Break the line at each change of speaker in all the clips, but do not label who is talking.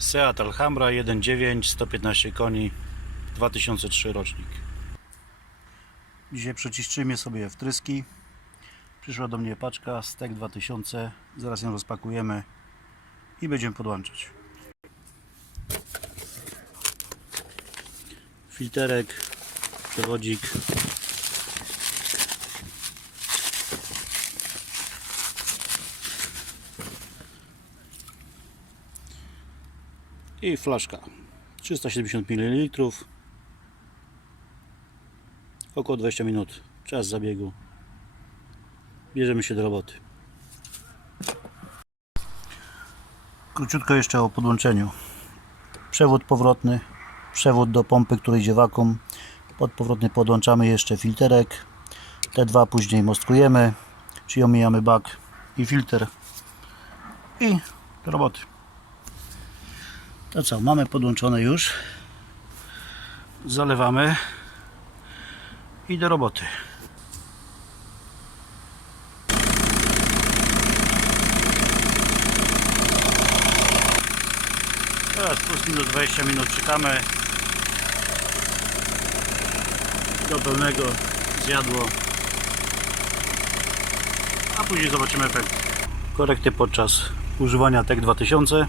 Seat Alhambra 1.9 115 koni 2003 rocznik. Dzisiaj przeczyszczymy sobie wtryski. Przyszła do mnie paczka Stek 2000. Zaraz ją rozpakujemy i będziemy podłączać. Filterek, przewodzik. I flaszka. 370 ml około 20 minut. Czas zabiegu. Bierzemy się do roboty. Króciutko jeszcze o podłączeniu. Przewód powrotny. Przewód do pompy, który idzie wakum. Pod powrotny podłączamy jeszcze filterek. Te dwa później mostrujemy czyli omijamy bak i filtr i do roboty to co, mamy podłączone już. Zalewamy. I do roboty. Teraz plus minus 20 minut czekamy. Do pełnego zjadło. A później zobaczymy efekt korekty podczas używania TEK 2000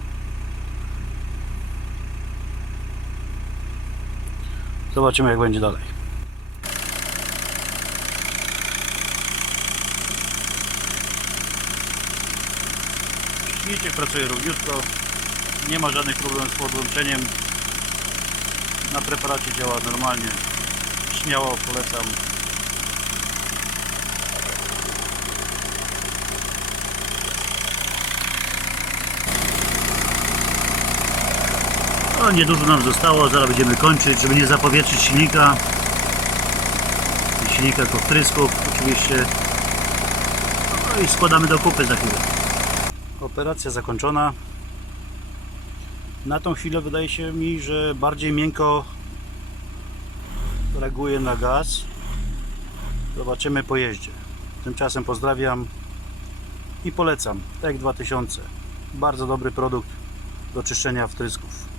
Zobaczymy jak będzie dalej. Silniczek pracuje równiutko. Nie ma żadnych problemów z podłączeniem. Na preparacie działa normalnie. Śmiało polecam. No, niedużo nam zostało, zaraz będziemy kończyć, żeby nie zapowietrzyć silnika. Silnika jako wtrysków oczywiście. No i składamy do kupy za chwilę. Operacja zakończona. Na tą chwilę wydaje się mi, że bardziej miękko reaguje na gaz. Zobaczymy po jeździe. Tymczasem pozdrawiam i polecam. TEK 2000. Bardzo dobry produkt do czyszczenia wtrysków.